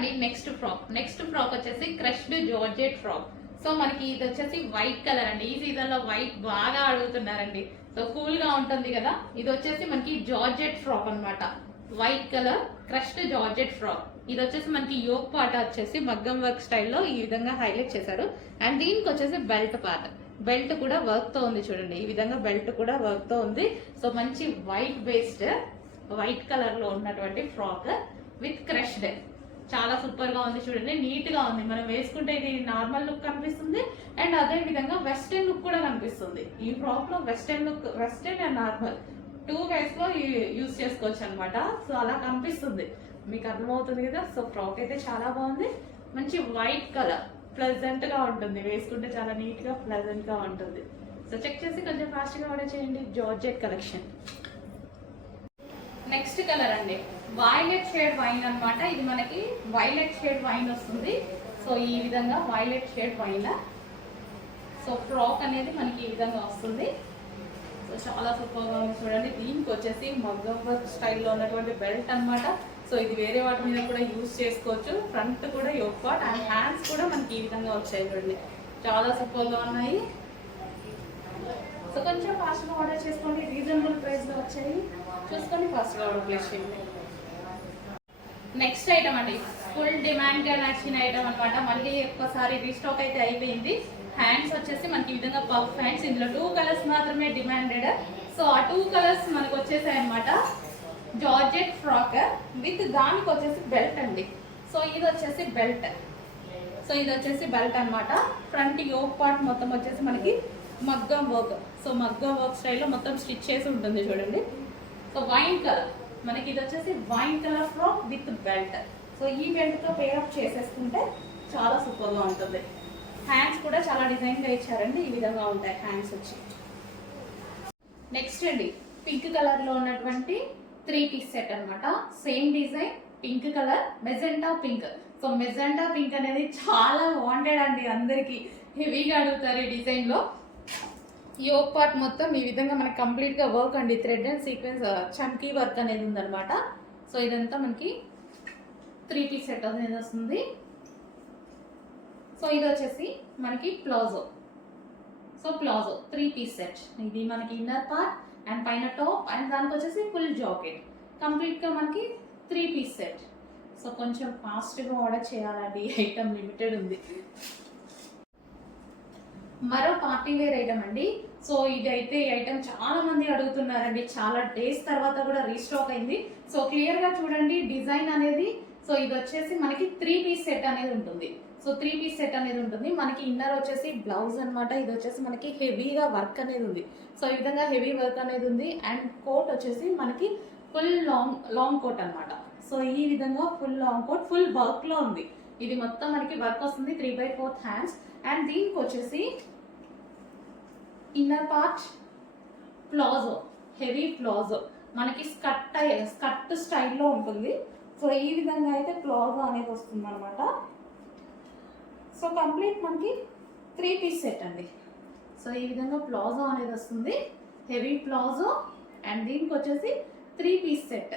అండి next frock వచ్చేసి crushed georgette frock. So మనకి ఇది వచ్చేసి వైట్ కలర్ అండి. ఈ సీజన్ లో వైట్ బాగా అడుగుతున్నారండి. సో కూల్ గా ఉంటుంది కదా. ఇది వచ్చేసి మనకి జార్జెట్ ఫ్రాక్ అన్నమాట. White colour crushed georgette frock. ఇది వచ్చేసి మనకి యోక్ పార్ట్ వచ్చేసి మగ్గం వర్క్ స్టైల్లో ఈ విధంగా హైలైట్ చేశారు. అండ్ దీనికి వచ్చేసి బెల్ట్ పార్ట్, బెల్ట్ కూడా వర్క్ తో ఉంది చూడండి. ఈ విధంగా బెల్ట్ కూడా వర్క్ తో ఉంది. సో మంచి వైట్ బేస్డ్ వైట్ కలర్ లో ఉన్నటువంటి ఫ్రాక్ విత్ క్రష్డ్, చాలా సూపర్ గా ఉంది చూడండి. నీట్ గా ఉంది. మనం వేసుకుంటే ఇది నార్మల్ లుక్ కనిపిస్తుంది అండ్ అదే విధంగా వెస్టర్న్ లుక్ కూడా కనిపిస్తుంది. ఈ ఫ్రాక్ లో western look, western and normal two ways లో యూజ్ చేసుకోవచ్చు అనమాట. సో అలా కనిపిస్తుంది, మీకు అర్థమవుతుంది కదా. సో ఫ్రాక్ అయితే చాలా బాగుంది. మంచి వైట్ కలర్, ప్లెజెంట్ గా ఉంటుంది, వేసుకుంటే చాలా నీట్ గా ప్లెజెంట్ గా ఉంటుంది. సో చెక్ చేసి కొంచెం ఫాస్ట్ గా ఆర్డర్ చేయండి. Georgette collection. నెక్స్ట్ కలర్ అండి వైలెట్ షేడ్ వైన్ అన్నమాట. ఇది మనకి వైలెట్ షేడ్ వైన్ వస్తుంది. సో ఈ విధంగా violet shade wine. So frock అనేది మనకి ఈ విధంగా వస్తుంది. సో చాలా సూపర్గా ఉంది చూడండి. దీనికి వచ్చేసి మగ్గం వర్క్ స్టైల్లో ఉన్నటువంటి బెల్ట్ అన్నమాట. సో ఇది వేరే వాటి మీద కూడా యూజ్ చేసుకోవచ్చు. ఫ్రంట్ కూడా యోక్ పార్ట్ అండ్ హ్యాండ్స్ కూడా మనకి ఈ విధంగా వచ్చాయి చూడండి. చాలా సూపర్గా ఉన్నాయి. సో కొంచెం ఫాస్ట్గా ఆర్డర్ చేసుకోండి. రీజనబుల్ ప్రైస్లో వచ్చాయి, చూసుకొని ఫాస్ట్గా ఆర్డర్ ప్లేస్ చేయండి. నెక్స్ట్ ఐటమ్ అండి ఫుల్ డిమాండ్గా నచ్చిన ఐటమ్ అనమాట. మళ్ళీ ఒక్కసారి రీస్టాక్ అయితే అయిపోయింది. హ్యాండ్స్ వచ్చేసి మనకి ఈ విధంగా పఫ్ హ్యాండ్స్. ఇందులో 2 కలర్స్ మాత్రమే డిమాండెడ్. సో ఆ 2 కలర్స్ మనకు వచ్చేసాయి అనమాట. జార్జెట్ ఫ్రాక్ విత్ దానికి వచ్చేసి బెల్ట్ అండి. సో ఇది వచ్చేసి బెల్ట్. సో ఇది వచ్చేసి బెల్ట్ అనమాట. ఫ్రంట్ యోక్ పార్ట్ మొత్తం వచ్చేసి మనకి మగ్గం వర్క్. సో మగ్గం వర్క్ స్టైల్లో మొత్తం స్టిచ్ చేసి ఉంటుంది చూడండి. సో వైన్ కలర్ మనకి ఇది వచ్చేసి wine colour frock with belt. So ఈ బెల్ట్తో పేరప్ చేసేసుకుంటే చాలా సూపర్గా ఉంటుంది. హ్యాండ్స్ కూడా చాలా డిజైన్గా ఇచ్చారండి. ఈ విధంగా ఉంటాయి హ్యాండ్స్ వచ్చి. నెక్స్ట్ అండి పింక్ కలర్లో ఉన్నటువంటి 3 పీస్ సెట్ అనమాట. Same design, pink colour, magenta pink. So magenta pink అనేది చాలా వాంటెడ్ అండి. అందరికీ హెవీగా అడుగుతారు ఈ డిజైన్లో. యోక్ పార్ట్ మొత్తం ఈ విధంగా మనకి కంప్లీట్గా వర్క్ అండి. Thread and sequence chunky work అనేది ఉందన్నమాట. సో ఇదంతా మనకి 3 పీస్ సెట్ అనేది వస్తుంది. సో ఇది వచ్చేసి మనకి palazzo. So palazzo 3 piece set. ఇది మనకి ఇన్నర్ పార్ట్ అండ్ పైన టాప్ అండ్ దానికి వచ్చేసి ఫుల్ జాకెట్. కంప్లీట్గా మనకి 3 పీస్ సెట్. సో కొంచెం ఫాస్ట్గా ఆర్డర్ చేయాలండి. ఐటమ్ లిమిటెడ్ ఉంది. మరో పార్టీ వేర్ ఐటమ్ అండి. సో ఇదైతే ఈ ఐటమ్ చాలా మంది అడుగుతున్నారండి. చాలా డేస్ తర్వాత కూడా రీస్టాక్ అయింది. సో క్లియర్గా చూడండి డిజైన్ అనేది. సో ఇది వచ్చేసి మనకి 3 పీస్ సెట్ అనేది ఉంటుంది. సో 3 పీస్ సెట్ అనేది ఉంటుంది. మనకి ఇన్నర్ వచ్చేసి బ్లౌజ్ అనమాట. ఇది వచ్చేసి మనకి హెవీగా వర్క్ అనేది ఉంది. సో ఈ విధంగా హెవీ వర్క్ అనేది ఉంది. అండ్ కోట్ వచ్చేసి మనకి ఫుల్ లాంగ్ కోట్ అనమాట. సో ఈ విధంగా ఫుల్ లాంగ్ కోట్ ఫుల్ వర్క్లో ఉంది. ఇది మొత్తం మనకి వర్క్ వస్తుంది. 3/4 హ్యాండ్స్. అండ్ దీనికి వచ్చేసి inner part palazzo, heavy palazzo మనకి స్కర్ట్ స్టైల్లో ఉంటుంది. సో ఈ విధంగా అయితే ప్లాజో అనేది వస్తుంది అనమాట. సో కంప్లీట్ మనకి 3 పీస్ సెట్ అండి. సో ఈ విధంగా ప్లాజో అనేది వస్తుంది, హెవీ ప్లాజో. అండ్ దీనికి వచ్చేసి 3 piece set.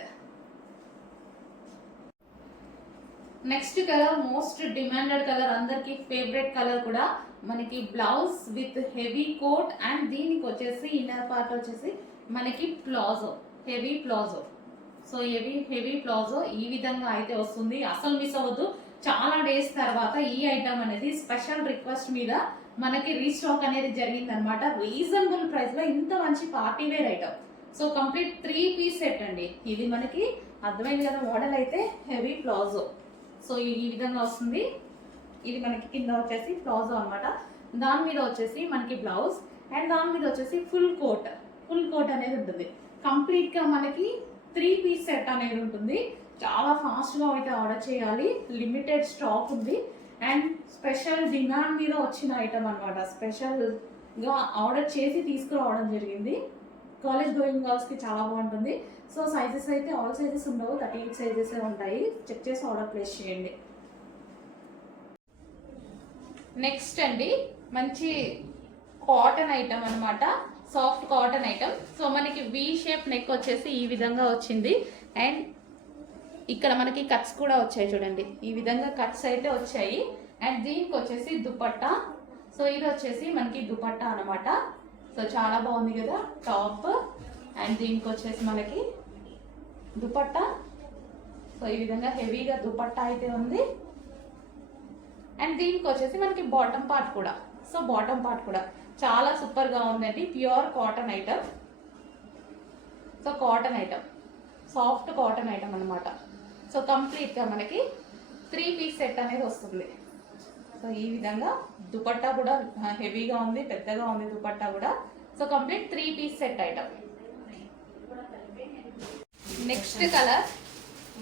Next colour most demanded colour, అందరికి ఫేవరెట్ కలర్ కూడా. మనకి blouse with heavy coat and దీనికి వచ్చేసి ఇన్నర్ పార్ట్ వచ్చేసి మనకి palazzo, heavy palazzo. So heavy palazzo ఈ విధంగా అయితే వస్తుంది. అసలు మిస్ అవ్వద్దు. చాలా డేస్ తర్వాత ఈ ఐటమ్ అనేది స్పెషల్ రిక్వెస్ట్ మీద మనకి రీస్టాక్ అనేది జరిగింది అనమాట. రీజనబుల్ ప్రైస్ లో ఇంత మంచి party wear item. So complete 3 piece set అండి. ఇది మనకి అర్థమైంది కదా. మోడల్ అయితే హెవీ ప్లాజో. సో ఈ విధంగా వస్తుంది. ఇది మనకి కింద వచ్చేసి ప్లాజో అనమాట. దాని మీద వచ్చేసి మనకి బ్లౌజ్ అండ్ దాని మీద వచ్చేసి ఫుల్ కోట్ అనేది ఉంటుంది. కంప్లీట్గా మనకి 3 పీస్ సెట్ అనేది ఉంటుంది. చాలా ఫాస్ట్గా అయితే ఆర్డర్ చేయాలి. లిమిటెడ్ స్టాక్ ఉంది అండ్ స్పెషల్ డిమాండ్ మీద వచ్చిన ఐటమ్ అనమాట. స్పెషల్గా ఆర్డర్ చేసి తీసుకురావడం జరిగింది. కాలేజ్ గోయింగ్ గర్ల్స్కి చాలా బాగుంటుంది. సో సైజెస్ అయితే ఆల్ సైజెస్ ఉండవు, 38 సైజెస్ ఉంటాయి. చెక్ చేసి ఆర్డర్ ప్లేస్ చేయండి. నెక్స్ట్ అండి మంచి కాటన్ ఐటమ్ అనమాట. Soft cotton item. సో మనకి వి షేప్ నెక్ వచ్చేసి ఈ విధంగా వచ్చింది. అండ్ ఇక్కడ మనకి కట్స్ కూడా వచ్చాయి చూడండి, ఈ విధంగా కట్స్ అయితే వచ్చాయి. అండ్ దీనికి వచ్చేసి దుపట్టా. సో ఇది వచ్చేసి మనకి దుపట్టా అనమాట. సో చాలా బాగుంది కదా టాప్. అండ్ దీనికి వచ్చేసి మనకి దుపట్టా. సో ఈ విధంగా హెవీగా దుపట్టా అయితే ఉంది. అండ్ దీనికి వచ్చేసి మనకి బాటమ్ పార్ట్ కూడా. సో బాటమ్ పార్ట్ కూడా చాలా సూపర్గా ఉందండి. Pure cotton item. So cotton item, soft cotton item అనమాట. సో కంప్లీట్గా మనకి 3 పీస్ సెట్ అనేది వస్తుంది. సో ఈ విధంగా దుపట్టా కూడా హెవీగా ఉంది, పెద్దగా ఉంది దుపట్టా కూడా. So complete 3 piece set item. Next colour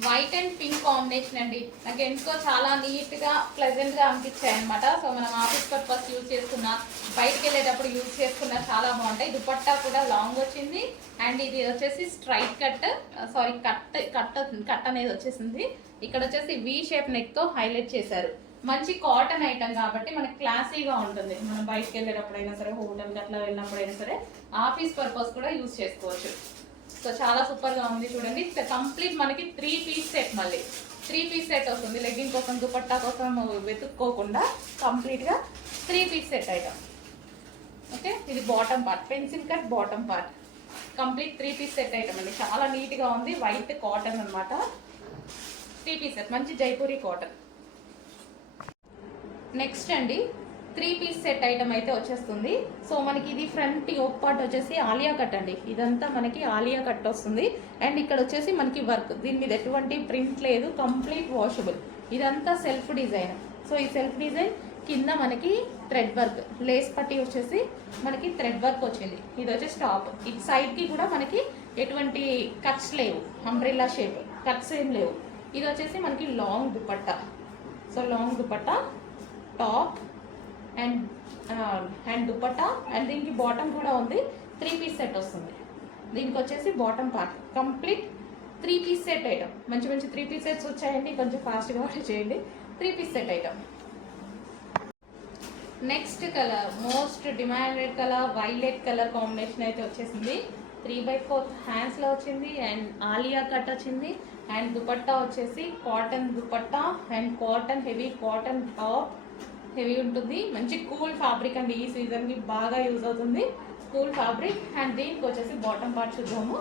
white and pink combination అండి. నాకు ఎందుకో చాలా నీట్గా ప్లెజెంట్గా అనిపించాయి అనమాట. సో మనం ఆఫీస్ పర్పస్ యూజ్ చేసుకున్నా, బయటకు వెళ్ళేటప్పుడు యూజ్ చేసుకున్నా చాలా బాగుంటాయి. దుపట్టా కూడా లాంగ్ వచ్చింది. అండ్ ఇది వచ్చేసి స్ట్రైట్ కట్, సారీ కట్ అనేది వచ్చేసింది. ఇక్కడ వచ్చేసి వి షేప్ నెక్తో హైలైట్ చేశారు. మంచి కాటన్ ఐటమ్ కాబట్టి మనకి క్లాసీగా ఉంటుంది. మనం బయటకు వెళ్ళేటప్పుడైనా సరే, హోటల్కి అట్లా వెళ్ళినప్పుడైనా సరే, ఆఫీస్ పర్పస్ కూడా యూజ్ చేసుకోవచ్చు. సో చాలా సూపర్గా ఉంది చూడండి. కంప్లీట్ మనకి 3 పీస్ సెట్, మళ్ళీ 3 పీస్ సెట్ వస్తుంది. లెగ్గింగ్ కోసం, దుపట్టా కోసం వెతుక్కోకుండా కంప్లీట్గా 3 పీస్ సెట్ ఐటమ్. ఓకే, ఇది bottom part, pencil cut bottom part. Complete 3 piece set item అండి. చాలా నీట్గా ఉంది. వైట్ కాటన్ అనమాట. 3 పీస్ సెట్, మంచి జైపూరి కాటన్. నెక్స్ట్ అండి 3 పీస్ సెట్ ఐటమ్ అయితే వచ్చేస్తుంది. సో మనకి ఇది ఫ్రంట్ యోక్ పార్ట్ వచ్చేసి ఆలియా కట్ అండి. ఇదంతా మనకి ఆలియా కట్ వస్తుంది. అండ్ ఇక్కడ వచ్చేసి మనకి వర్క్, దీని మీద ఎటువంటి ప్రింట్ లేదు, కంప్లీట్ వాషబుల్. ఇదంతా సెల్ఫ్ డిజైన్. సో ఈ సెల్ఫ్ డిజైన్ కింద మనకి థ్రెడ్ వర్క్, లేస్ పట్టి వచ్చేసి మనకి థ్రెడ్ వర్క్ వచ్చింది. ఇది వచ్చేసి టాప్. ఇటు సైడ్కి కూడా మనకి ఎటువంటి కట్స్ లేవు, అంబ్రెల్లా షేప్ కట్స్ ఏం లేవు. ఇది వచ్చేసి మనకి long dupatta. So long dupatta, top and dupatta. And దీనికి బాటమ్ కూడా ఉంది. 3 పీస్ సెట్ వస్తుంది. దీనికి వచ్చేసి bottom part complete 3 piece set item. మంచి మంచి 3 పీస్ సెట్స్ వచ్చాయండి. కొంచెం ఫాస్ట్గా ఆర్డర్ చేయండి. 3 piece set item. Next colour most demanded colour violet colour combination అయితే వచ్చేసింది. 3/4 హ్యాండ్స్లో వచ్చింది. అండ్ ఆలియా కట్ వచ్చింది. అండ్ దుపట్టా వచ్చేసి cotton dupatta and cotton heavy cotton top. Heavy ఉంటుంది. మంచి కూల్ ఫ్యాబ్రిక్ అండి. ఈ సీజన్కి బాగా యూజ్ అవుతుంది కూల్ ఫ్యాబ్రిక్. అండ్ దీనికి వచ్చేసి బాటమ్ పార్ట్ చూద్దాము.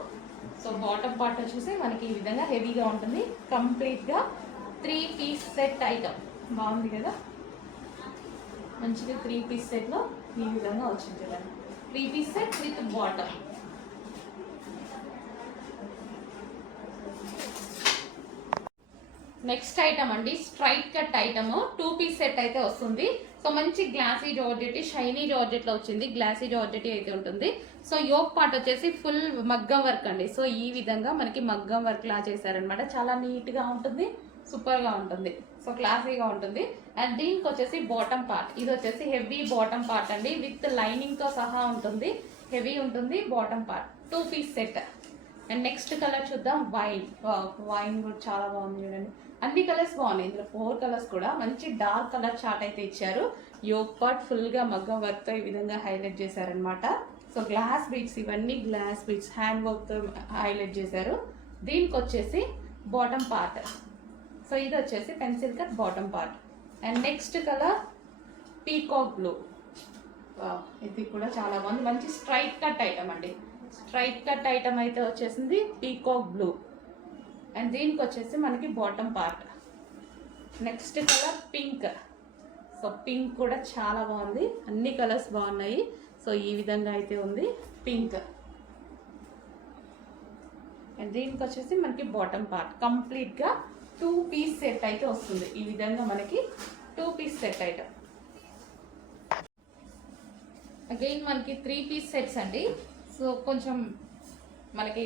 సో బాటమ్ పార్ట్ వచ్చేసి మనకి ఈ విధంగా హెవీగా ఉంటుంది. కంప్లీట్గా 3 పీస్ సెట్ ఐటమ్. బాగుంది కదా, మంచిగా 3 పీస్ సెట్లో ఈ విధంగా వచ్చింది చూడండి. 3 piece set with bottom. Next item అండి straight cut item. 2 piece set అయితే వస్తుంది. సో మంచి గ్లాసీ జార్జెట్, షైనీ జార్జెట్లో వచ్చింది. గ్లాసీ జార్జెట్ అయితే ఉంటుంది. సో యోక్ పార్ట్ వచ్చేసి ఫుల్ మగ్గం వర్క్ అండి. సో ఈ విధంగా మనకి మగ్గం వర్క్ లా చేశారనమాట. చాలా నీట్గా ఉంటుంది, సూపర్గా ఉంటుంది. సో క్లాసీగా ఉంటుంది. అండ్ దీనికి వచ్చేసి బాటమ్ పార్ట్. ఇది వచ్చేసి హెవీ బాటమ్ పార్ట్ అండి. విత్ లైనింగ్తో సహా ఉంటుంది. హెవీ ఉంటుంది bottom part. 2 piece set. And next colour చూద్దాం. వైన్. వైన్ కూడా చాలా బాగుంది చూడండి. అన్ని కలర్స్ బాగున్నాయి. ఇందులో 4 కలర్స్ కూడా మంచి డార్క్ కలర్ చార్ట్ అయితే ఇచ్చారు. యోక్ పార్ట్ ఫుల్గా మగ్గం వర్క్తో ఈ విధంగా హైలైట్ చేశారనమాట. సో గ్లాస్ బీడ్స్, ఇవన్నీ గ్లాస్ బీడ్స్ హ్యాండ్ వర్క్తో హైలైట్ చేశారు. దీనికి వచ్చేసి బాటమ్ పార్ట్. సో ఇది వచ్చేసి pencil cut bottom part. And next colour peacock blue. ఇది కూడా చాలా బాగుంది. మంచి స్ట్రైట్ కట్ ఐటమ్ అండి. స్ట్రైట్ కట్ ఐటమ్ అయితే వచ్చేసింది పీకాక్ బ్లూ. అండ్ దీనికి వచ్చేసి మనకి bottom part. Next colour pink. So pink కూడా చాలా బాగుంది. అన్ని కలర్స్ బాగున్నాయి. సో ఈ విధంగా అయితే ఉంది పింక్. అండ్ దీనికి వచ్చేసి మనకి బాటమ్ పార్ట్. కంప్లీట్గా 2 పీస్ సెట్ అయితే వస్తుంది. ఈ విధంగా మనకి 2 పీస్ సెట్ ఐటమ్. అగైన్ మనకి 3 పీస్ సెట్స్ అండి. సో కొంచెం మనకి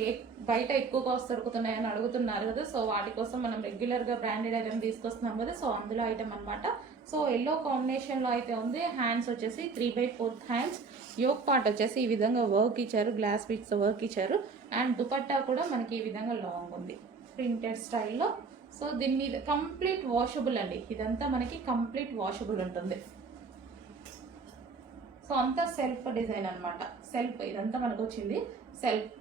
బయట ఎక్కువ కాస్ట్ దొరుకుతున్నాయని అడుగుతున్నారు కదా. సో వాటి కోసం మనం రెగ్యులర్గా బ్రాండెడ్ ఐటమ్ తీసుకొస్తున్నాం కదా. సో అందులో ఐటమ్ అనమాట. సో ఎల్లో కాంబినేషన్లో అయితే ఉంది. హ్యాండ్స్ వచ్చేసి 3/4 హ్యాండ్స్. యోక్ పార్ట్ వచ్చేసి ఈ విధంగా వర్క్ ఇచ్చారు, గ్లాస్ బీడ్స్ వర్క్ ఇచ్చారు. అండ్ దుపట్టా కూడా మనకి ఈ విధంగా లాంగ్ ఉంది ప్రింటెడ్ స్టైల్లో. సో దీని మీద కంప్లీట్ వాషబుల్ అండి. ఇదంతా మనకి కంప్లీట్ వాషబుల్ ఉంటుంది. సో అంతా సెల్ఫ్ డిజైన్ అనమాట. సెల్ఫ్ ఇదంతా మనకు వచ్చింది సెల్ఫ్.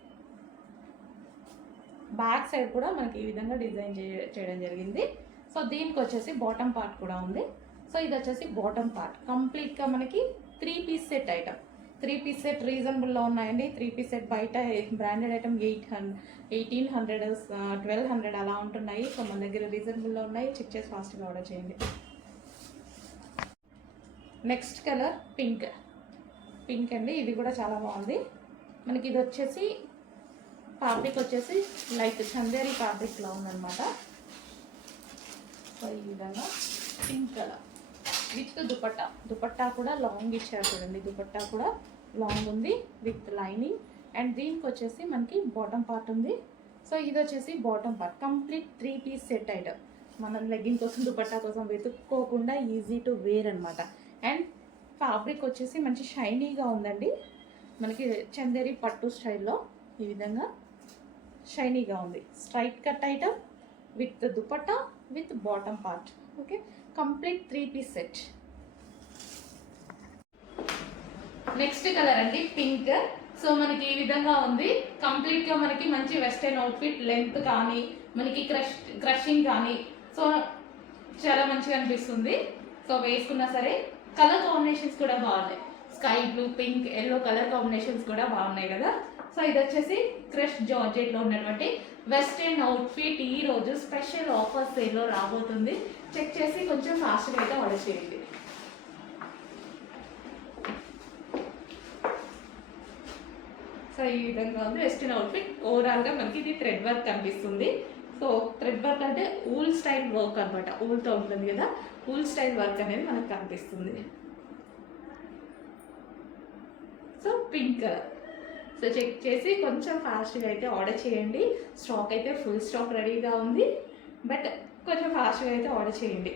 బ్యాక్ సైడ్ కూడా మనకి ఈ విధంగా డిజైన్ చేయడం జరిగింది. సో దీనికి వచ్చేసి బాటమ్ పార్ట్ కూడా ఉంది. సో ఇది వచ్చేసి బాటమ్ పార్ట్. కంప్లీట్గా మనకి 3 piece set item. 3 piece set రీజనబుల్లో ఉన్నాయండి. 3 పీస్ సెట్ బయట బ్రాండెడ్ ఐటమ్ 1800 1200 అలా ఉంటున్నాయి. సో మన దగ్గర రీజనబుల్లో ఉన్నాయి. చెక్ చేసి ఫాస్ట్గా ఆర్డర్ చేయండి. నెక్స్ట్ కలర్ పింక్ అండి. ఇది కూడా చాలా బాగుంది. మనకి ఇది వచ్చేసి ఫ్యాబ్రిక్ వచ్చేసి లైక్ చందేరి ఫ్యాబ్రిక్లో ఉందన్నమాట. సో ఈ విధంగా పింక్ కలర్ విత్ దుపట్టా కూడా లాంగ్ ఇచ్చారు చూడండి. దుపట్టా కూడా లాంగ్ ఉంది విత్ లైనింగ్. అండ్ దీనికి వచ్చేసి మనకి బాటమ్ పార్ట్ ఉంది. సో ఇది వచ్చేసి bottom part. Complete 3 piece set item. మనం లెగ్గింగ్ కోసం దుపట్టా కోసం వెతుక్కోకుండా ఈజీ టు వేర్ అనమాట. అండ్ ఫ్యాబ్రిక్ వచ్చేసి మంచి షైనీగా ఉందండి. మనకి చందేరి పట్టు స్టైల్లో ఈ విధంగా షైనీగా ఉంది. Straight cut item with dupatta with bottom part. Okay, complete 3 piece set. Next colour అండి పింక్. సో మనకి ఈ విధంగా ఉంది. కంప్లీట్గా మనకి మంచి వెస్టర్న్ అవుట్ఫిట్. లెంత్ కానీ మనకి క్రషింగ్ కానీ సో చాలా మంచిగా అనిపిస్తుంది. సో వేసుకున్నా సరే కలర్ కాంబినేషన్స్ కూడా బాగున్నాయి. Sky blue, pink, yellow colour combinations కూడా బాగున్నాయి కదా. సో ఇది వచ్చేసి క్రష్ జార్జెట్లో ఉన్నటువంటి వెస్టర్న్ అవుట్ఫిట్. ఈ రోజు స్పెషల్ ఆఫర్ సేల్లో రాబోతుంది. చెక్ చేసి కొంచెం ఫాస్ట్గా అయితే ఆర్డర్ చేయండి. సో ఈ విధంగా ఉంది వెస్టర్న్ అవుట్ఫిట్. ఓవరాల్గా మనకి ఇది థ్రెడ్ వర్క్ కనిపిస్తుంది. సో థ్రెడ్ వర్క్ అంటే ఊల్ స్టైల్ వర్క్ అనమాట. ఊల్తో ఉంటుంది కదా, ఊల్ స్టైల్ వర్క్ అనేది మనకు కనిపిస్తుంది. So pink colour. So check చేసి కొంచెం ఫాస్ట్గా అయితే ఆర్డర్ చేయండి. స్టాక్ అయితే ఫుల్ స్టాక్ రెడీగా ఉంది. బట్ కొంచెం ఫాస్ట్గా అయితే ఆర్డర్ చేయండి.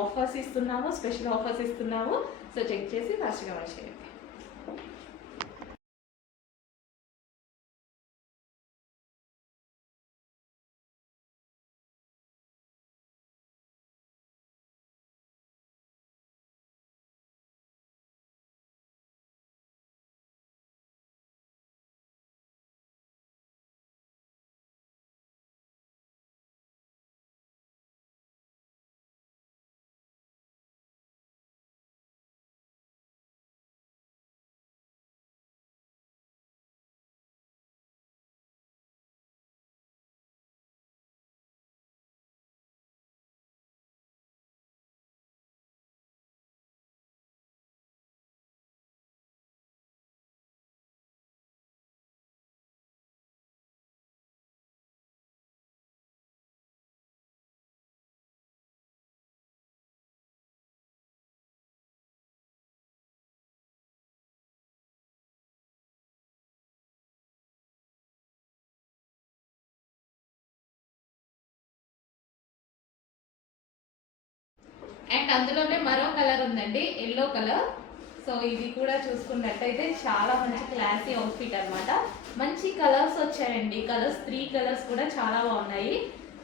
ఆఫర్స్ ఇస్తున్నాము, స్పెషల్ ఆఫర్స్ ఇస్తున్నాము. సో చెక్ చేసి ఫాస్ట్గా ఆర్డర్ చేయండి. అండ్ అందులోనే మరో కలర్ ఉందండి, ఎల్లో కలర్. సో ఇది కూడా చూసుకున్నట్టయితే చాలా మంచి క్లాసీ అవుట్ఫిట్ అనమాట. మంచి కలర్స్ వచ్చాయండి. కలర్స్ 3 కలర్స్ కూడా చాలా బాగున్నాయి.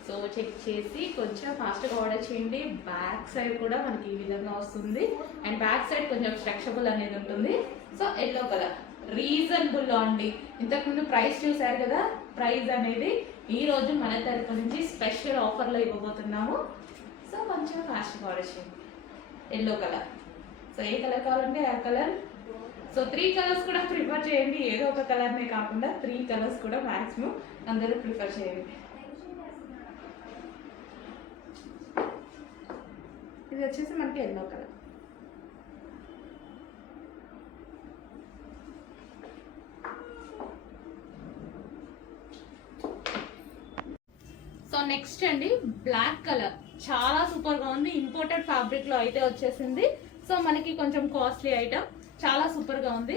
సో చెక్ చేసి కొంచెం ఫాస్ట్గా ఆర్డర్ చేయండి. బ్యాక్ సైడ్ కూడా మనకి ఈ విధంగా వస్తుంది. అండ్ బ్యాక్ సైడ్ కొంచెం స్ట్రక్చరబుల్ అనేది ఉంటుంది. సో ఎల్లో కలర్ రీజనబుల్లో అండి. ఇంతకుముందు ప్రైస్ చూసారు కదా. ప్రైస్ అనేది ఈరోజు మన తరపు నుంచి స్పెషల్ ఆఫర్లో ఇవ్వబోతున్నాము. సో కొంచెం ఫాస్ట్గా ఆర్డర్ చేయండి. Yellow colour. సో ఏ కలర్ కావాలంటే ఆ కలర్. సో 3 కలర్స్ కూడా ప్రిఫర్ చేయండి. ఏదో ఒక కలర్నే కాకుండా 3 కలర్స్ కూడా మ్యాక్సిమం అందరూ ప్రిఫర్ చేయండి. ఇది వచ్చేసి మనకి ఎల్లో కలర్. సో నెక్స్ట్ అండి బ్లాక్ కలర్. చాలా సూపర్గా ఉంది. ఇంపోర్టెడ్ ఫ్యాబ్రిక్లో అయితే వచ్చేసింది. సో మనకి కొంచెం కాస్ట్లీ ఐటమ్, చాలా సూపర్గా ఉంది.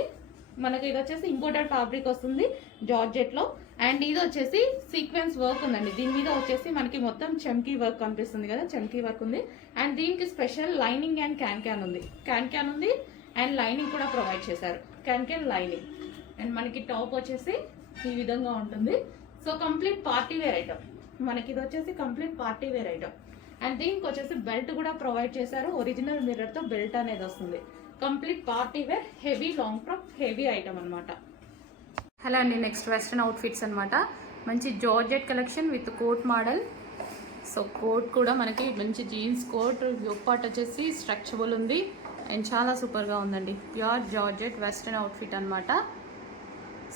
మనకి ఇది వచ్చేసి ఇంపోర్టెడ్ ఫ్యాబ్రిక్ వస్తుంది జార్జెట్లో. అండ్ ఇది వచ్చేసి సీక్వెన్స్ వర్క్ ఉందండి. దీని మీద వచ్చేసి మనకి మొత్తం చమ్కీ వర్క్ కనిపిస్తుంది కదా, చమ్కీ వర్క్ ఉంది. అండ్ దీనికి స్పెషల్ లైనింగ్ అండ్ క్యాన్ ఉంది. క్యాన్ ఉంది అండ్ లైనింగ్ కూడా ప్రొవైడ్ చేశారు. Can lining. అండ్ మనకి టాప్ వచ్చేసి ఈ విధంగా ఉంటుంది. So complete party wear item. మనకి ఇది వచ్చేసి complete party wear item. And దీనికి వచ్చేసి బెల్ట్ కూడా ప్రొవైడ్ చేశారు. ఒరిజినల్ మిర్రర్తో బెల్ట్ అనేది వస్తుంది. Complete party wear heavy long frock heavy item అనమాట. హలో అండి, నెక్స్ట్ వెస్ట్రన్ అవుట్ఫిట్స్ అనమాట. మంచి georgette collection with coat model. So coat కూడా మనకి మంచి జీన్స్ కోట్, యోక్ పార్ట్ వచ్చేసి స్ట్రెచబుల్ ఉంది అండ్ చాలా సూపర్గా ఉందండి. ప్యూర్ జార్జెట్ వెస్ట్రన్ అవుట్ఫిట్ అనమాట.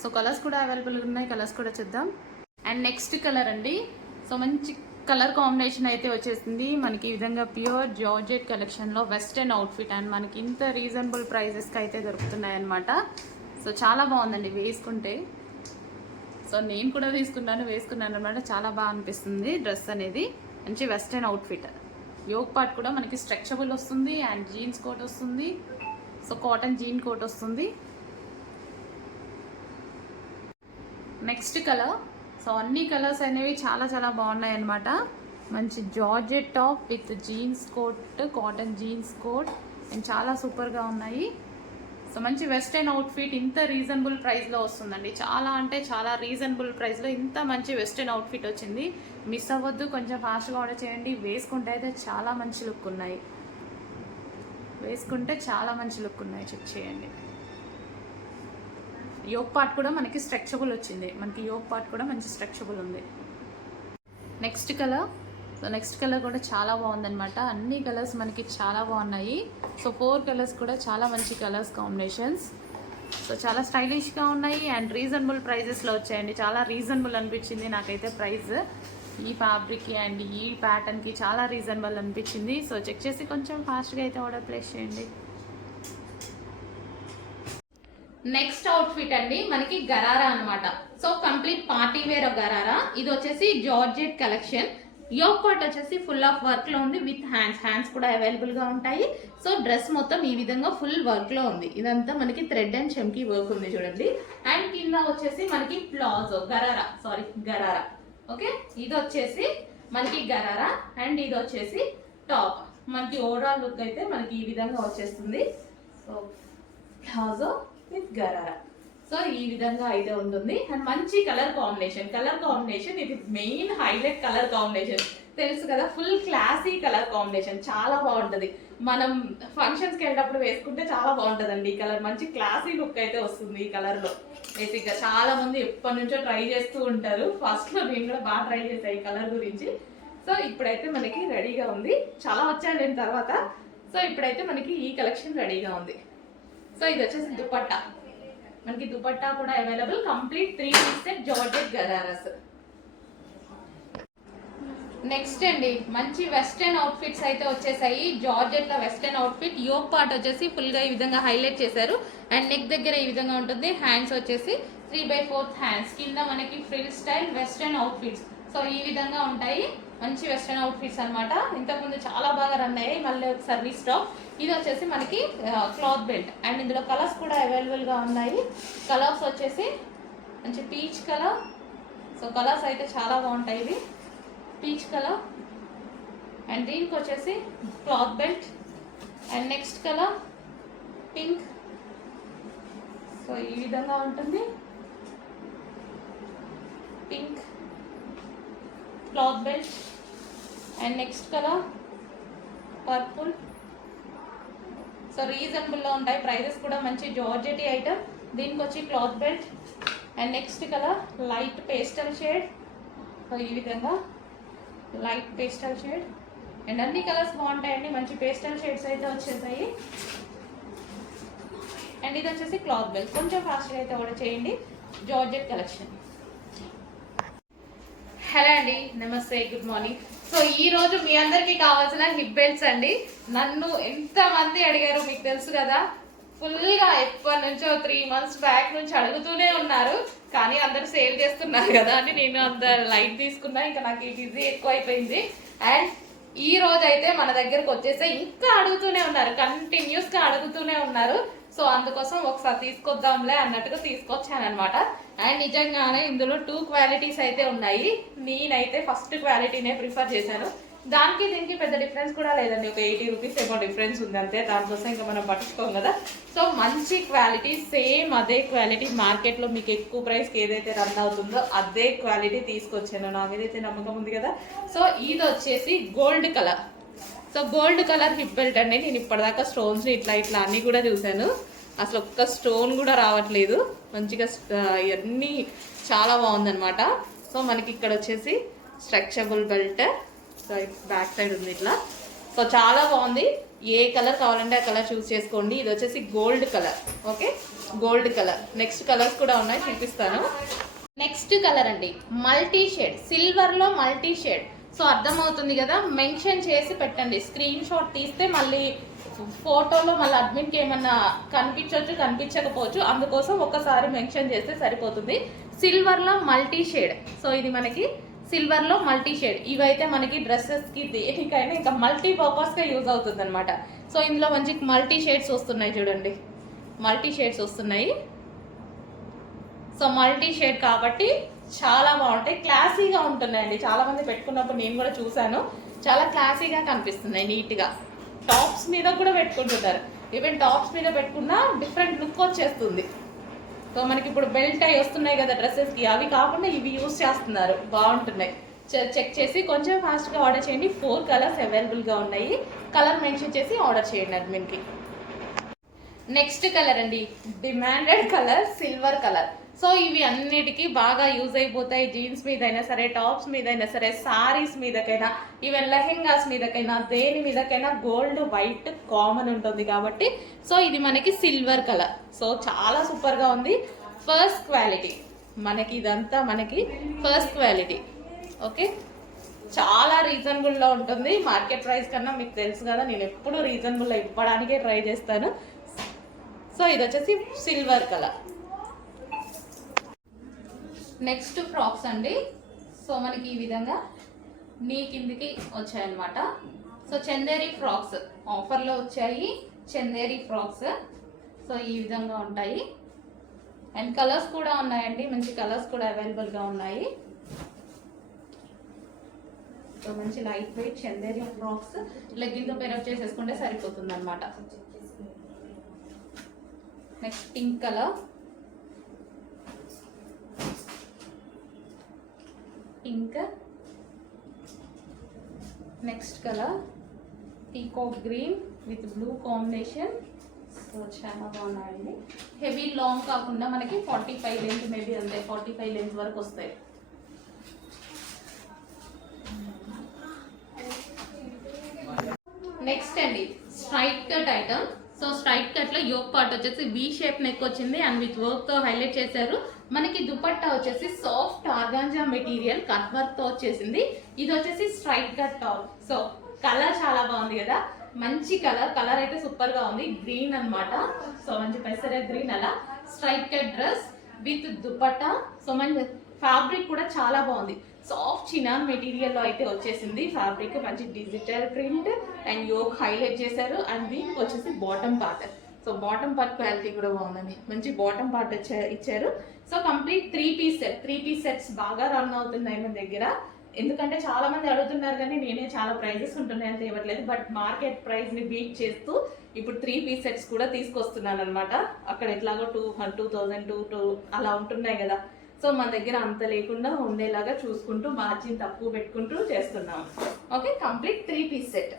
సో కలర్స్ కూడా అవైలబుల్గా ఉన్నాయి, కలర్స్ కూడా చూద్దాం. అండ్ నెక్స్ట్ కలర్ అండి. సో మంచి కలర్ కాంబినేషన్ అయితే వచ్చేసింది మనకి. ఈ విధంగా ప్యూర్ జార్జెట్ కలెక్షన్లో వెస్ట్రన్ అవుట్ఫిట్ అండ్ మనకి ఇంత రీజనబుల్ ప్రైజెస్కి అయితే దొరుకుతున్నాయి అనమాట. సో చాలా బాగుందండి వేసుకుంటే. సో నేను కూడా వేసుకున్నాను అనమాట. చాలా బాగా అనిపిస్తుంది డ్రెస్ అనేది. మంచి వెస్ట్రన్ అవుట్ఫిట్. యోక్ పార్ట్ కూడా మనకి స్ట్రెచబుల్ వస్తుంది అండ్ జీన్స్ కోట్ వస్తుంది. సో కాటన్ జీన్ కోట్ వస్తుంది. Next colour. సో అన్ని కలర్స్ అనేవి చాలా చాలా బాగున్నాయి అనమాట. మంచి georgette top with jeans coat, cotton jeans coat and చాలా సూపర్గా ఉన్నాయి. సో మంచి వెస్ట్రన్ అవుట్ఫిట్ ఇంత రీజనబుల్ ప్రైస్లో వస్తుందండి. చాలా అంటే చాలా రీజనబుల్ ప్రైస్లో ఇంత మంచి వెస్ట్రన్ అవుట్ఫిట్ వచ్చింది. మిస్ అవ్వద్దు, కొంచెం ఫాస్ట్గా ఆర్డర్ చేయండి. వేసుకుంటే అయితే చాలా మంచి లుక్ ఉన్నాయి. చెక్ చేయండి. యోక్ పార్ట్ కూడా మనకి స్ట్రెచబుల్ వచ్చింది. యోక్ పార్ట్ కూడా మంచి స్ట్రెచబుల్ ఉంది. Next colour. So next colour కూడా చాలా బాగుందన్నమాట. అన్ని కలర్స్ మనకి చాలా బాగున్నాయి. సో 4 కలర్స్ కూడా చాలా మంచి కలర్స్ కాంబినేషన్స్. సో చాలా స్టైలిష్గా ఉన్నాయి అండ్ రీజనబుల్ ప్రైజెస్లో వచ్చాయండి. చాలా రీజనబుల్ అనిపించింది నాకైతే ప్రైస్. ఈ ఫ్యాబ్రిక్కి అండ్ ఈ ప్యాటర్న్కి చాలా రీజనబుల్ అనిపించింది. సో చెక్ చేసి కొంచెం ఫాస్ట్గా అయితే ఆర్డర్ ప్లేస్ చేయండి. నెక్స్ట్ అవుట్ఫిట్ అండి మనకి గరారా అనమాట. So complete party wear gharara. ఇది వచ్చేసి జార్జెట్ కలెక్షన్. యోక్ పార్ట్ వచ్చేసి ఫుల్ ఆఫ్ వర్క్ లో ఉంది విత్ హ్యాండ్స్ కూడా అవైలబుల్ గా ఉంటాయి. సో డ్రెస్ మొత్తం ఈ విధంగా ఫుల్ వర్క్ లో ఉంది. ఇదంతా మనకి థ్రెడ్ అండ్ చెమ్కీ వర్క్ ఉంది చూడండి. అండ్ కింద వచ్చేసి మనకి ప్లాజో గరారా. ఓకే, ఇది వచ్చేసి మనకి గరారా అండ్ ఇది వచ్చేసి టాప్. మనకి ఓవరాల్ లుక్ అయితే మనకి ఈ విధంగా వచ్చేస్తుంది. So palazzo with gharara. So ఈ విధంగా అయితే ఉంటుంది అండ్ మంచి కలర్ కాంబినేషన్ ఇది మెయిన్ హైలైట్ కలర్ కాంబినేషన్. తెలుసు కదా, ఫుల్ క్లాసీ కలర్ కాంబినేషన్. చాలా బాగుంటుంది. మనం ఫంక్షన్స్కి వెళ్ళినప్పుడు వేసుకుంటే చాలా బాగుంటుందండి ఈ కలర్. మంచి క్లాసీ లుక్ అయితే వస్తుంది ఈ కలర్లో. బేసిక్గా చాలా మంది ఎప్పటి నుంచో ట్రై చేస్తూ ఉంటారు. ఫస్ట్లో నేను కూడా బాగా ట్రై చేశాను ఈ కలర్ గురించి. సో ఇప్పుడైతే మనకి రెడీగా ఉంది. చాలా వచ్చాయి నేను తర్వాత. సో ఇప్పుడైతే మనకి ఈ కలెక్షన్ రెడీగా ఉంది. సో ఇది వచ్చేసి దుపట్టా. మనకి దుపట్టా కూడా available. Complete 3 piece set georgette ghararas. Next అండి మంచి వెస్ట్రన్ అవుట్ఫిట్స్ అయితే వచ్చేసాయి. జార్జెట్ లో వెస్ట్రన్ అవుట్ఫిట్. యోక్ పార్ట్ వచ్చేసి ఫుల్ గా ఈ విధంగా హైలైట్ చేశారు అండ్ నెక్ దగ్గర ఈ విధంగా ఉంటుంది. హ్యాండ్స్ వచ్చేసి 3/4 హ్యాండ్స్. కింద మనకి frill style western outfits. So ఈ విధంగా ఉంటాయి మంచి వెస్ట్రన్ అవుట్ఫిట్స్ అనమాట. ఇంతకుముందు చాలా బాగా రన్ అయ్యాయి. మళ్ళీ ఒకసారి రీస్టాక్. ఇది వచ్చేసి మనకి క్లాత్ బెల్ట్ అండ్ ఇందులో కలర్స్ కూడా అవైలబుల్గా ఉన్నాయి. కలర్స్ వచ్చేసి మంచి పీచ్ కలర్. సో కలర్స్ అయితే చాలా బాగుంటాయి. ఇవి పీచ్ కలర్ అండ్ దీనికి వచ్చేసి cloth belt and next colour pink. So ఈ విధంగా ఉంటుంది pink cloth belt and next colour purple. So రీజనబుల్లో ఉంటాయి ప్రైజెస్ కూడా. మంచి జార్జెట్ ఐటమ్. దీనికి వచ్చి cloth belt and next colour light pastel shade. So ఈ విధంగా లైట్ పేస్టల్ షేడ్ అండ్ అన్ని కలర్స్ బాగుంటాయండి. మంచి పేస్టల్ షేడ్స్ అయితే వచ్చేసాయి. అండ్ ఇది వచ్చేసి క్లాత్ బెల్ట్. కొంచెం ఫాస్ట్గా అయితే ఆర్డర్ చేయండి. Georgette collection. హలో అండి, నమస్తే, గుడ్ మార్నింగ్. సో ఈ రోజు మీ అందరికి కావాల్సిన హిప్ బెల్ట్స్ అండి. నన్ను ఎంతమంది అడిగారు మీకు తెలుసు కదా. ఫుల్గా ఎప్పటి నుంచో 3 months బ్యాక్ నుంచి అడుగుతూనే ఉన్నారు. కానీ అందరు సేల్ చేస్తున్నారు కదా అని నేను అంత లైట్ తీసుకున్నా. ఇంకా నాకు ఈ బిజీ ఎక్కువ అయిపోయింది. అండ్ ఈ రోజు అయితే మన దగ్గరకు వచ్చేస్తే ఇంకా అడుగుతూనే ఉన్నారు, కంటిన్యూస్గా అడుగుతూనే ఉన్నారు. సో అందుకోసం ఒకసారి తీసుకొద్దాంలే అన్నట్టుగా తీసుకొచ్చాను అనమాట. అండ్ నిజంగానే ఇందులో 2 క్వాలిటీస్ అయితే ఉన్నాయి. నేనైతే ఫస్ట్ క్వాలిటీనే ప్రిఫర్ చేశాను. దానికి దీనికి పెద్ద డిఫరెన్స్ కూడా లేదండి. ఒక 80 రూపీస్ ఏమో డిఫరెన్స్ ఉంది అంతే. దానికోసం ఇంకా మనం పట్టించుకోం కదా. సో మంచి క్వాలిటీ, సేమ్ అదే క్వాలిటీ మార్కెట్లో మీకు ఎక్కువ ప్రైస్కి ఏదైతే రన్ అవుతుందో అదే క్వాలిటీ తీసుకొచ్చాను. నా మీద అయితే నమ్మకం ఉంది కదా. సో ఇది వచ్చేసి gold colour. So gold colour hip belt అండి. నేను ఇప్పటిదాకా స్టోన్స్ ఇట్లా అన్నీ కూడా చూశాను. అసలు ఒక్క స్టోన్ కూడా రావట్లేదు. మంచిగా ఇవన్నీ చాలా బాగుందనమాట. సో మనకి ఇక్కడ వచ్చేసి stretchable belt, so back side ఉంది ఇట్లా. సో చాలా బాగుంది. ఏ కలర్ కావాలంటే ఆ కలర్ చూస్ చేసుకోండి. ఇది వచ్చేసి gold colour. Okay, gold colour. Next colours కూడా ఉన్నాయి, చూపిస్తాను. నెక్స్ట్ కలర్ అండి మల్టీ షేడ్, సిల్వర్లో మల్టీ షేడ్. సో అర్థమవుతుంది కదా, మెన్షన్ చేసి పెట్టండి. స్క్రీన్ షాట్ తీస్తే మళ్ళీ ఫోటోలో మళ్ళీ అడ్మిన్కి ఏమన్నా కనిపించవచ్చు, కనిపించకపోవచ్చు. అందుకోసం ఒకసారి మెన్షన్ చేస్తే సరిపోతుంది. సిల్వర్లో మల్టీ షేడ్. సో ఇది మనకి సిల్వర్లో మల్టీ షేడ్. ఇవైతే మనకి డ్రెస్సెస్కి దేనికైనా ఇంకా మల్టీ పర్పస్గా యూజ్ అవుతుంది అనమాట. సో ఇందులో మంచి మల్టీ షేడ్స్ వస్తున్నాయి చూడండి, మల్టీ షేడ్స్ వస్తున్నాయి. సో మల్టీ షేడ్ కాబట్టి చాలా బాగుంటాయి, క్లాసీగా ఉంటున్నాయండి. చాలా మంది పెట్టుకున్నప్పుడు నేను కూడా చూసాను, చాలా క్లాసీగా కనిపిస్తున్నాయి, నీట్గా. టాప్స్ మీద కూడా పెట్టుకుంటున్నారు. ఈవెన్ టాప్స్ మీద పెట్టుకున్నా డిఫరెంట్ లుక్ వచ్చేస్తుంది. సో మనకి ఇప్పుడు బెల్ట్ అవి వస్తున్నాయి కదా డ్రెస్సెస్కి, అవి కాకుండా ఇవి యూజ్ చేస్తున్నారు, బాగుంటున్నాయి. చెక్ చేసి కొంచెం ఫాస్ట్గా ఆర్డర్ చేయండి. 4 కలర్స్ అవైలబుల్గా ఉన్నాయి. కలర్ మెన్షన్ చేసి ఆర్డర్ చేయండి అడ్మిన్కి. నెక్స్ట్ కలర్ అండి demanded colour, silver colour. So ఇవి అన్నిటికీ బాగా యూజ్ అయిపోతాయి. జీన్స్ మీద అయినా సరే, టాప్స్ మీద అయినా సరే, సారీస్ మీదకైనా, ఈవెన్ లెహెంగాస్ మీదకైనా, దేని మీదకైనా గోల్డ్ వైట్ కామన్ ఉంటుంది కాబట్టి. సో ఇది మనకి సిల్వర్ కలర్. సో చాలా సూపర్గా ఉంది. ఫస్ట్ క్వాలిటీ మనకి, ఇదంతా మనకి ఫస్ట్ క్వాలిటీ. ఓకే, చాలా రీజనబుల్లో ఉంటుంది. మార్కెట్ ప్రైస్ కన్నా మీకు తెలుసు కదా, నేను ఎప్పుడు రీజనబుల్లో ఇవ్వడానికే ట్రై చేస్తాను. సో ఇది వచ్చేసి సిల్వర్ కలర్. నెక్స్ట్ ఫ్రాక్స్ అండి. సో మనకి ఈ విధంగా నీ కిందికి వచ్చాయన్నమాట. సో చందేరి ఫ్రాక్స్ ఆఫర్లో వచ్చాయి, చందేరి ఫ్రాక్స్. సో ఈ విధంగా ఉంటాయి. అండ్ కలర్స్ కూడా ఉన్నాయండి, మంచి కలర్స్ కూడా అవైలబుల్గా ఉన్నాయి. సో మంచి లైట్ వెయిట్ చందేరి ఫ్రాక్స్ లెగ్గింగ్తో పేరప్ చేసేసుకుంటే సరిపోతుంది అనమాట. Next pink colour, pink. Next colour peacock green with blue combination. So చాలా బాగున్నాయండి. హెవీ లాంగ్ కాకుండా మనకి 45 లెంత్, మేబీ అంతే 45 లెంత్ వరకు వస్తాయి. నెక్స్ట్ అండి straight cut item. So straight cut లో యోక్ పార్ట్ వచ్చేసి వి షేప్ నెక్ వచ్చింది అండ్ విత్ వర్క్ తో హైలైట్ చేశారు. మనకి దుపట్టా వచ్చేసి soft organza material cut work తో వచ్చేసింది. ఇది వచ్చేసి straight cut top. So colour చాలా బాగుంది కదా, మంచి కలర్. కలర్ అయితే సూపర్ గా ఉంది, గ్రీన్ అన్నమాట. సో మంచి పెసర గ్రీన్. అలా straight cut dress with dupatta. So మంచి ఫ్యాబ్రిక్ కూడా చాలా బాగుంది. సాఫ్ట్ చినాన్ మెటీరియల్ లో అయితే వచ్చేసింది ఫ్యాబ్రిక్. మంచి digital print and yoke highlight చేశారు. అండ్ దీనికి వచ్చేసి bottom part. So bottom part quality కూడా బాగుందండి, మంచి బాటమ్ పార్ట్ ఇచ్చారు. So complete 3 piece set. 3 piece sets బాగా రన్ అవుతున్నాయి మన దగ్గర. ఎందుకంటే చాలా మంది అడుగుతున్నారు, కానీ నేనే చాలా ప్రైజెస్ ఉంటున్నాయని తేవట్లేదు. బట్ మార్కెట్ ప్రైస్ ని బీట్ చేస్తూ ఇప్పుడు 3 పీస్ సెట్స్ కూడా తీసుకొస్తున్నాను అనమాట. అక్కడ ఎట్లాగో 2000 అలా ఉంటున్నాయి కదా. సో మన దగ్గర అంత లేకుండా ఉండేలాగా చూసుకుంటూ మార్జిన్ తక్కువ పెట్టుకుంటూ చేస్తున్నాం. Okay, complete 3 piece set.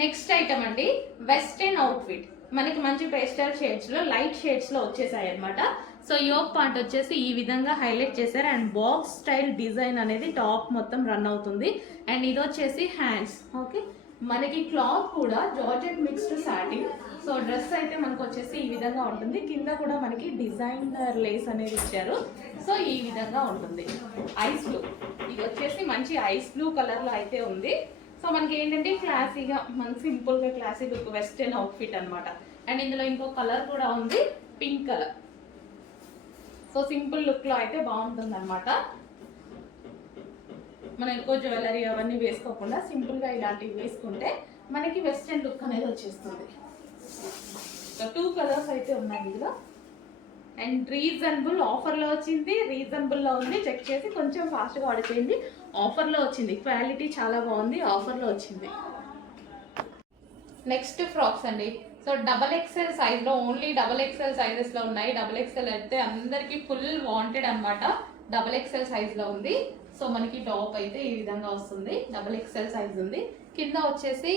Next item అండి వెస్టర్న్ అవుట్ఫిట్. మనకి మంచి పేస్టల్ షేడ్స్ లో, లైట్ షేడ్స్ లో వచ్చేసాయి అనమాట. సో యోక్ పార్ట్ వచ్చేసి ఈ విధంగా హైలైట్ చేశారు అండ్ బాక్స్ స్టైల్ డిజైన్ అనేది టాప్ మొత్తం రన్ అవుతుంది. అండ్ ఇది వచ్చేసి హ్యాండ్స్. ఓకే, మనకి క్లాత్ కూడా georgette mixed satin. So dress అయితే మనకు వచ్చేసి ఈ విధంగా ఉంటుంది. కింద కూడా మనకి డిజైనర్ లేస్ అనేది ఇచ్చారు. సో ఈ విధంగా ఉంటుంది. ఐస్ బ్లూ, ఇది వచ్చేసి మంచి ఐస్ బ్లూ కలర్ లో అయితే ఉంది. సో మనకి ఏంటంటే క్లాసీగా, మన సింపుల్ గా క్లాసీ లుక్ వెస్టర్న్ అవుట్ఫిట్ అనమాట. అండ్ ఇందులో ఇంకో కలర్ కూడా ఉంది, pink colour. So simple look లో అయితే బాగుంటుంది అనమాట. మనం ఎక్కువ జ్యువెలరీ అవన్నీ వేసుకోకుండా సింపుల్ గా ఇలాంటివి వేసుకుంటే మనకి వెస్టర్న్ లుక్ అనేది వచ్చేస్తుంది. సో 2 కలర్స్ అయితే ఉన్నాయి ఇందులో. అండ్ రీజనబుల్ ఆఫర్లో వచ్చింది, రీజనబుల్లో ఉంది. చెక్ చేసి కొంచెం ఫాస్ట్గా ఆర్డర్ చేయండి. ఆఫర్లో వచ్చింది, క్వాలిటీ చాలా బాగుంది, ఆఫర్లో వచ్చింది. నెక్స్ట్ ఫ్రాక్స్ అండి. సో XXL సైజ్లో, ఓన్లీ XXL సైజెస్లో ఉన్నాయి. XXL అయితే అందరికీ ఫుల్ వాంటెడ్ అనమాట. XXL సైజ్లో ఉంది. సో మనకి టాప్ అయితే ఈ విధంగా వస్తుంది, XXL సైజ్ ఉంది. కింద వచ్చేసి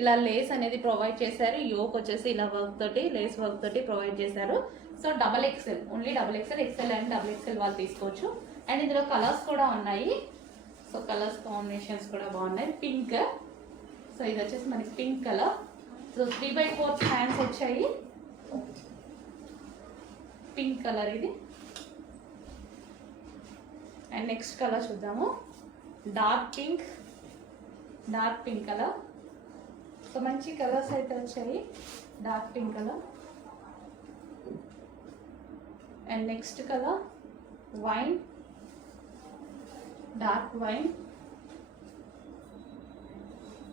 ఇలా లేస్ అనేది ప్రొవైడ్ చేశారు. యోక్ వచ్చేసి ఇలా వర్క్ తోటి, లేస్ వర్క్ తోటి ప్రొవైడ్ చేశారు. So double XL, only double XL, XL and double XL వాళ్ళు తీసుకోవచ్చు. అండ్ ఇందులో కలర్స్ కూడా ఉన్నాయి. సో కలర్స్ కాంబినేషన్స్ కూడా బాగున్నాయి. పింక్, సో ఇది వచ్చేసి మనకి పింక్ కలర్. సో 3/4 హ్యాండ్స్ వచ్చాయి. పింక్ కలర్ ఇది. అండ్ నెక్స్ట్ కలర్ చూద్దాము. Dark pink colour. సో మంచి కలర్స్ అయితే వచ్చాయి. Dark pink colour. And next colour wine, dark wine.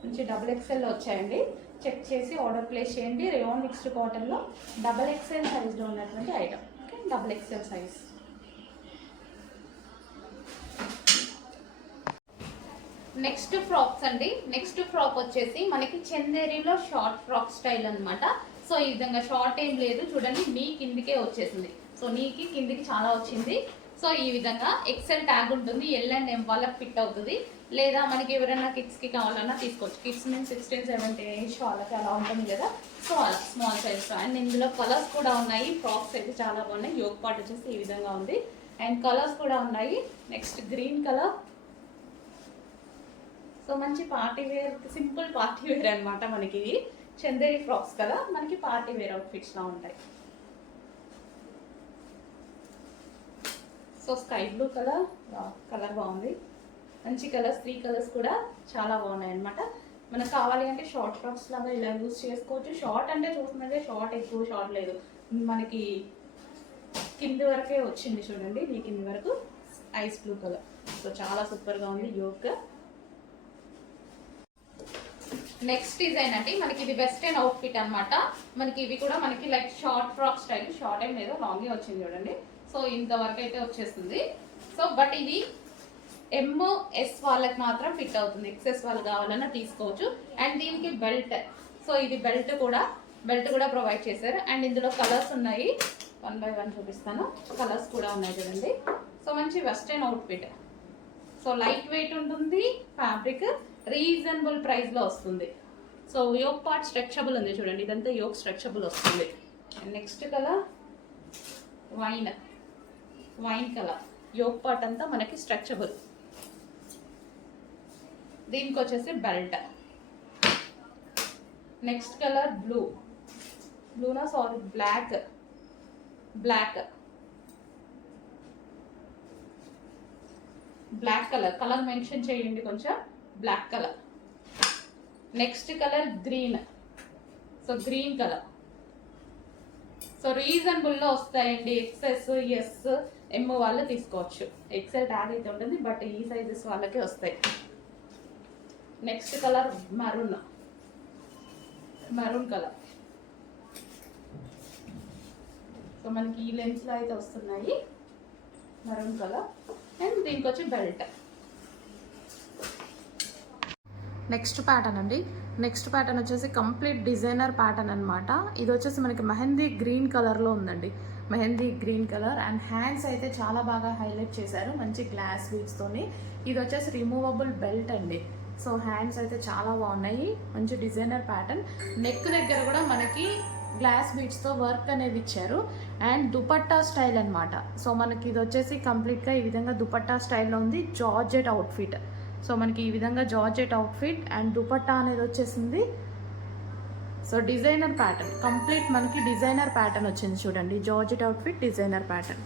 మంచి డబుల్ ఎక్సెల్లో వచ్చాయండి. చెక్ చేసి ఆర్డర్ ప్లేస్ చేయండి. రేయాన్ మిక్స్డ్ కాటన్లో డబల్ ఎక్సెల్ సైజ్లో ఉన్నటువంటి ఐటమ్. ఓకే, double XL size. Next frocks అండి. నెక్స్ట్ ఫ్రాక్ వచ్చేసి మనకి చందేరిలో షార్ట్ ఫ్రాక్ స్టైల్ అనమాట. సో ఈ విధంగా షార్ట్ ఏం లేదు చూడండి, నీ కిందికే వచ్చేసింది. సో నీకి కిందికి చాలా వచ్చింది. సో ఈ విధంగా ఎక్సెల్ ట్యాగ్ ఉంటుంది. ఎల్ అండ్ ఎం వాళ్ళకి ఫిట్ అవుతుంది. లేదా మనకి ఎవరైనా కిడ్స్కి కావాలన్నా తీసుకోవచ్చు. కిడ్స్ మీన్స్ 16-17 ఏజ్ వాళ్ళకి అలా ఉంటుంది కదా. సో అలా స్మాల్ సైజ్. అండ్ ఇందులో కలర్స్ కూడా ఉన్నాయి. ఫ్రాక్స్ అయితే చాలా బాగున్నాయి. యోగ్ పార్ట్ వచ్చేసి ఈ విధంగా ఉంది. అండ్ కలర్స్ కూడా ఉన్నాయి. Next green colour. సో మంచి party wear, simple party wear అనమాట. మనకి ఇది చందేరి ఫ్రాక్స్ కదా, మనకి పార్టీ వేర్ అవుట్ఫిట్స్ లా ఉంటాయి. So sky blue colour, colour బాగుంది. మంచి కలర్స్, 3 కలర్స్ కూడా చాలా బాగున్నాయి అనమాట. మనకు కావాలి అంటే షార్ట్ ఫ్రాక్స్ లాగా ఇలా యూజ్ చేసుకోవచ్చు. షార్ట్ అంటే చూస్తుందంటే షార్ట్ ఎక్కువ షార్ట్ లేదు, మనకి కింది వరకే వచ్చింది చూడండి, మీ కింది వరకు. Ice blue colour. సో చాలా సూపర్గా ఉంది యోగ్. నెక్స్ట్ డిజైన్ అండి, మనకి ఇది వెస్టర్న్ అవుట్ఫిట్ అనమాట. మనకి ఇవి కూడా మనకి like short frock style. Short ఏం లేదు, లాంగే వచ్చింది చూడండి. సో ఇంతవరకు అయితే వచ్చేస్తుంది. సో బట్ ఇది ఎంఎస్ వాళ్ళకి మాత్రం ఫిట్ అవుతుంది. ఎక్సెస్ వాళ్ళు కావాలన్నా తీసుకోవచ్చు. అండ్ దీనికి బెల్ట్. సో ఇది బెల్ట్ కూడా ప్రొవైడ్ చేశారు. అండ్ ఇందులో కలర్స్ ఉన్నాయి. 1 by 1 చూపిస్తాను. కలర్స్ కూడా ఉన్నాయి చూడండి. సో మంచి western outfit. So light weight ఉంటుంది. ఫ్యాబ్రిక్ రీజనబుల్ ప్రైస్లో వస్తుంది. సో యోగ్ పార్ట్ స్ట్రెచబుల్ ఉంది చూడండి. ఇదంతా యోగ్ స్ట్రెచబుల్ వస్తుంది. Next colour wine colour. Yoke part అంతా మనకి స్ట్రెచబుల్. దీనికి వచ్చేసి బెల్ట్. నెక్స్ట్ కలర్ బ్లూనా సారీ బ్లాక్ కలర్ మెన్షన్ చేయండి కొంచెం. Black colour. Next colour green. So green colour. So రీజనబుల్లో వస్తాయండి. ఎక్సెస్ ఎస్ ఎమ్ వాళ్ళు తీసుకోవచ్చు. ఎక్సెల్ ట్యాగ్ అయితే ఉంటుంది, బట్ ఈ సైజెస్ వాళ్ళకే వస్తాయి. Next colour maroon colour. So మనకి ఈ లెన్స్లో అయితే వస్తున్నాయి మరూన్ కలర్. అండ్ దీనికి వచ్చి బెల్ట్. నెక్స్ట్ ప్యాటర్న్ అండి. నెక్స్ట్ ప్యాటర్న్ వచ్చేసి కంప్లీట్ డిజైనర్ ప్యాటర్న్ అనమాట. ఇది వచ్చేసి మనకి మెహందీ గ్రీన్ కలర్లో ఉందండి. Mehndi green colour. And hands అయితే చాలా బాగా హైలైట్ చేశారు మంచి గ్లాస్ బీడ్స్తోని. ఇది వచ్చేసి రిమూవబుల్ బెల్ట్ అండి. సో హ్యాండ్స్ అయితే చాలా బాగున్నాయి. మంచి డిజైనర్ ప్యాటర్న్. నెక్ దగ్గర కూడా మనకి గ్లాస్ బీడ్స్తో వర్క్ అనేది ఇచ్చారు. అండ్ దుపట్టా స్టైల్ అనమాట. సో మనకి ఇది వచ్చేసి కంప్లీట్గా ఈ విధంగా దుపట్టా స్టైల్లో ఉంది. Georgette outfit. సో మనకి ఈ విధంగా జార్జెట్ అవుట్ఫిట్ అండ్ దుపట్టా అనేది వచ్చేసింది. సో డిజైనర్ ప్యాటర్న్, కంప్లీట్ మనకి డిజైనర్ ప్యాటర్న్ వచ్చింది చూడండి. Georgette outfit, designer pattern.